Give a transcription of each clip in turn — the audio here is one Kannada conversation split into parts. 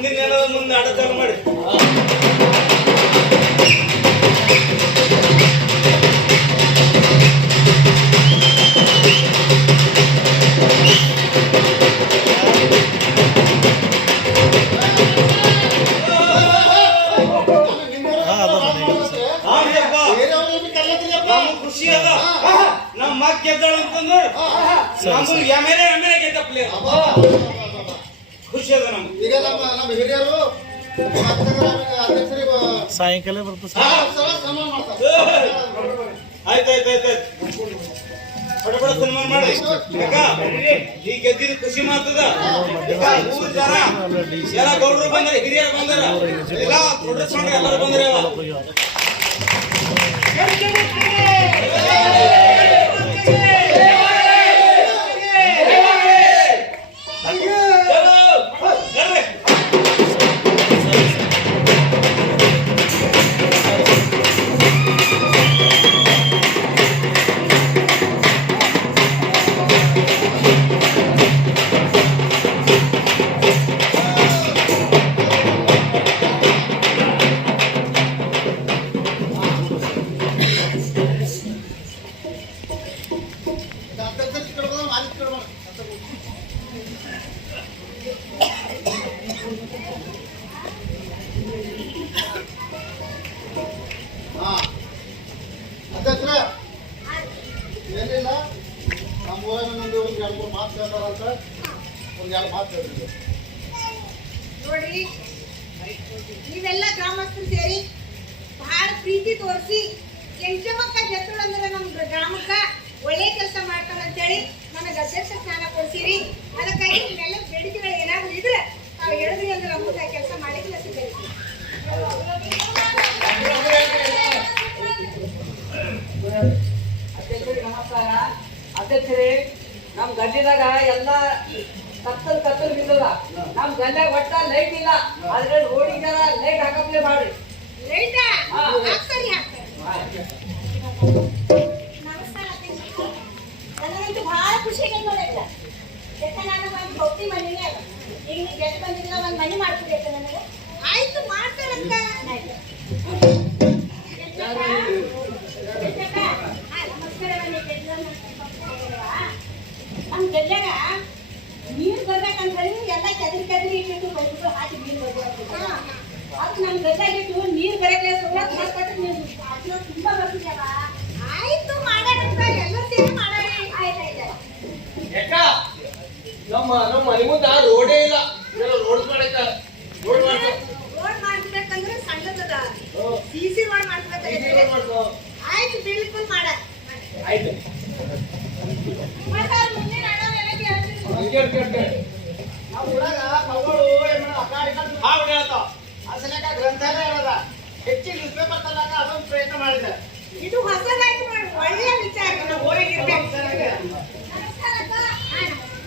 ಮುಂದಿನ ಮುಂದೆ ಆಡ ಚಾಲು ಮಾಡಿ ಖುಷಿ ಅದ ನಮ್ಮ ಮಗ ಗೆದ್ದಾಳ ಅಂತಂದ್ರೆ ಗೆದ್ದ ಪ್ಲೇಯರ್ ಖುಷಿ ಅದ ನಮ್ಗೆ. ಈಗ ನಮ್ಮ ಹಿರಿಯರು ಸಾಯಂಕಾಲ ಬರ್ತಾರೆ. ಆಯ್ತಾಯ್ತಾಯ್ತಾಯ್ತು ಬಡ ಸನ್ಮಾನ ಮಾಡಿ ಈ ಗೆದ್ದಿದ ಖುಷಿ ಮಾತದ. ಊರ್ ಜನ ಎಲ್ಲ ಗೌಡ್ರು ಬಂದ್ರೆ ಹಿರಿಯರು ಬಂದಾರ ಎಲ್ಲ ದೊಡ್ಡ ಎಲ್ಲರೂ ಬಂದ್ರೆ ನೋಡ್ರಿ, ನೀವೆಲ್ಲ ಗ್ರಾಮಸ್ಥರು ಸೇರಿ ಬಹಳ ಪ್ರೀತಿ ತೋರಿಸಿ ಕೆಂಚಮಕ್ಕ ಗೆದ್ದಳು ಅಂದ್ರೆ ನಮ್ ಗ್ರಾಮಕ್ಕ ಒಳ್ಳೆ ಕೆಲಸ ಮಾಡ್ತಾಳ ಅಂತೇಳಿ ನನಗೆ ಅಧ್ಯಕ್ಷ ಸ್ಥಾನ ಕೊಡ್ಸಿರಿ. ಅದಕ್ಕಾಗಿ ನಿಮ್ಮೆಲ್ಲ ಬೇಡಿಕೆಗಳು ಏನಾದ್ರು ಇದ್ರೆ ನಾವು ಹೇಳಿದ್ರಿ ಅಂದ್ರೆ ನಮ್ಗೆ ಕೆಲಸ ಮಾಡಿದ್ರೆ ಸಿಗ್ತೀವಿ. ಅಧ್ಯಕ್ಷರಿಗೆ ನಮಸ್ಕಾರ. ಅಧ್ಯಕ್ಷರೇ, ನಮ್ ಗಲ್ಲಿದಾಗ ಎಲ್ಲ ಕತ್ತಲ್ ಬಿದ್ದದ. ನಮ್ ಗಲ್ಲಾಗ ಒಟ್ಟ ಲೈಟ್ ಇಲ್ಲ. ಆದ್ರೆ ರೋಡಿಗೆ ಜರ ಲೈಟ್ ಹಾಕಪ್ಲೇ ಮಾಡ್ರಿ. ನನಗಂತೂ ಬಹಳ ಖುಷಿ ನೋಡಿಲ್ಲ. ನಾನು ಒಂದು ಭಕ್ತಿ ಮನೆನೇ ಅಲ್ಲ. ಈಗ ನೀವು ಗೆದ್ದು ಬಂದಿಲ್ಲ, ಒಂದು ಮನೆ ಮಾಡ್ಕೊಬೇಕು ನನಗೆ. ಆಯ್ತು, ಮಾಡ್ತಾರಂತ. ನಮ್ ಗೆಲ್ಲಾಗ ನೀರು ಬರ್ಬೇಕಂದ್ರೆ ಎಲ್ಲ ಕೆದರಿ ಇಟ್ಟಿಟ್ಟು ಬಂದು ಹಾಕಿ ನೀರು ಬರ್ಬೇಕು. ಅದು ನಮ್ ಗದ್ದಾಗಿಟ್ಟು ನೀರು ಬರಕ್ಕೆ ತುಂಬಾ ಬರ್ತಿದ್ಯಾವ. ಆಯ್ತು, ಮಾಡೋಣ, ಎಲ್ಲ ಸೇರಿ ಮಾಡೋಣ. ಆಯ್ತಾಯ್ತು. ನಮ್ಮ ಮನೆ ಮುಂದೆ ರೋಡೇ ಇಲ್ಲ. ರೋಡ್ ಮಾಡ್ಬೇಕಂದ್ರೆ ಸಣ್ಣದದ ಸಿಸಿ ರೋಡ್ ಮಾಡ್ಬೇಕು. ಆಯ್ತು, ಬಿಲ್ಕುಲ್ ಮಾಡ. ಆಯ್ತು. ಹಾವು ಹೇಳ್ತಾವ ಅಸಲಕ ಗ್ರಂಥಾಲಯ ಹೇಳದ ಹೆಚ್ಚಿನ ನ್ಯೂಸ್ ಪೇಪರ್ ತರಕ ಅದೊಂದು ಪ್ರಯತ್ನ ಮಾಡಿದೆ ಇದು ಹೊಸದಾಗಿ ಮಾಡಿ ಒಳ್ಳೆಯ ವಿಚಾರ ಹೋಗಿರ್ಬೇಕು. ನಮಸ್ಕಾರ ಅಕ್ಕ.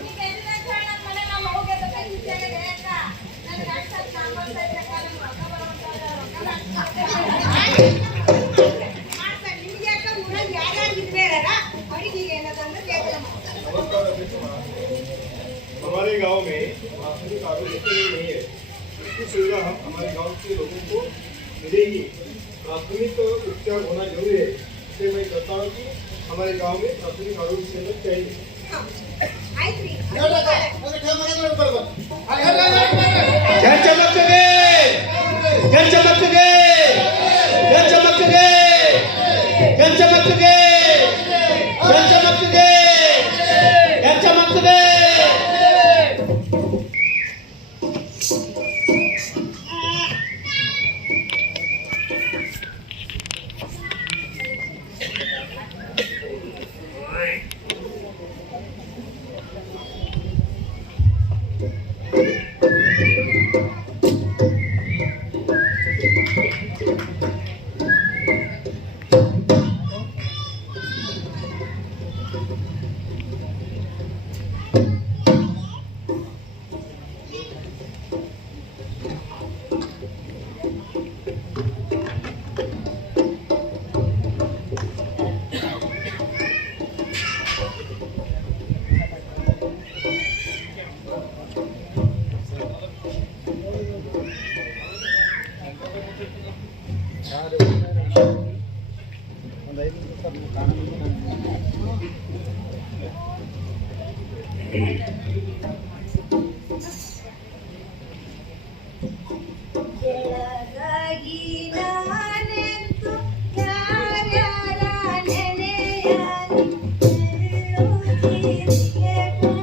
ಈಗ ಎಲ್ಲಿಂದ ಕಾರಣ ಮನೆ ನಾವು ಹೋಗಿದ್ದಕ್ಕೆ ವಿಚಾರ ಹೇಳಕ್ಕ ನನಗೆ ಅಷ್ಟ ಸಾಂಬಾರ್ ಸೈತ ಕಾಲ ರೊಕ್ಕ ಬರುವಂತ ಮಾಡ್ತಾರೆ. ನಿಮ್ಗೆ ಯಾಕ ಊರಾಗ ಯಾರ್ಯಾರು ಇದ್ಬೇಡ ಅವ್ರಿಗೆ ಈಗ ಏನದಂದ್ರೆ ಕೇಳ್ತಾರೆ. हमारे गांव में प्राथमिक आरोग्य केंद्र नहीं है। इसकी सुविधा हम हमारे गांव के लोगों को मिलेगी। प्राथमिक उपचार होना जरूरी है, इसलिए मैं कहता हूँ कि हमारे गांव में प्राथमिक आरोग्य केंद्र चाहिए। ಆಯ್ತ್ರಿ. क्या चमक गए, क्या चमक गए, क्या चमक गए, क्या चमक गए, क्या चमक गए, क्या चमक गए। ಕೆಳಗಾಗಿ ನಾನೆಂದು ಯಾರ್ಯಾರ ನೆನೆಯಲಿ ಎಳ್ಳುತ್ತೀರಿಯೇ ಎಳ್ಳುತ್ತೀರಿಗೆ ಬೆಳೆಯೋಳ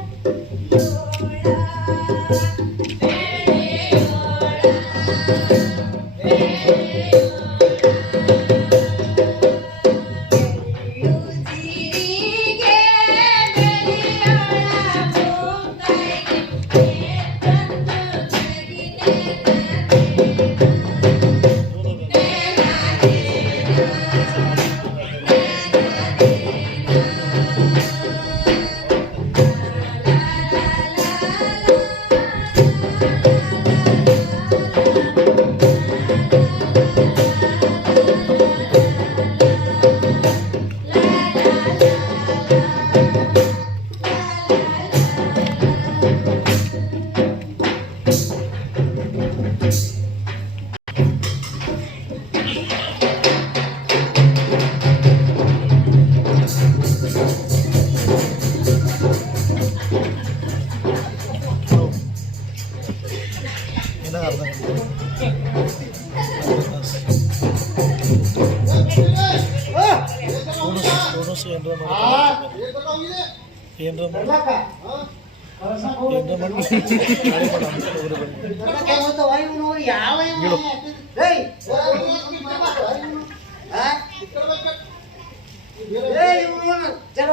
ಮುಂದೈಗೆ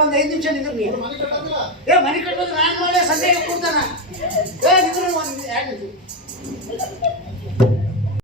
ಒಂದು 5 ನಿಮಿಷ ನಿಂದ್ರು ನೀವು ಮನೆ ಕಟ್ಟೋದು ನಾನು ಸಂದೇಹ ಕೊಡ್ತಾನ 2 ನಿಮಿಷ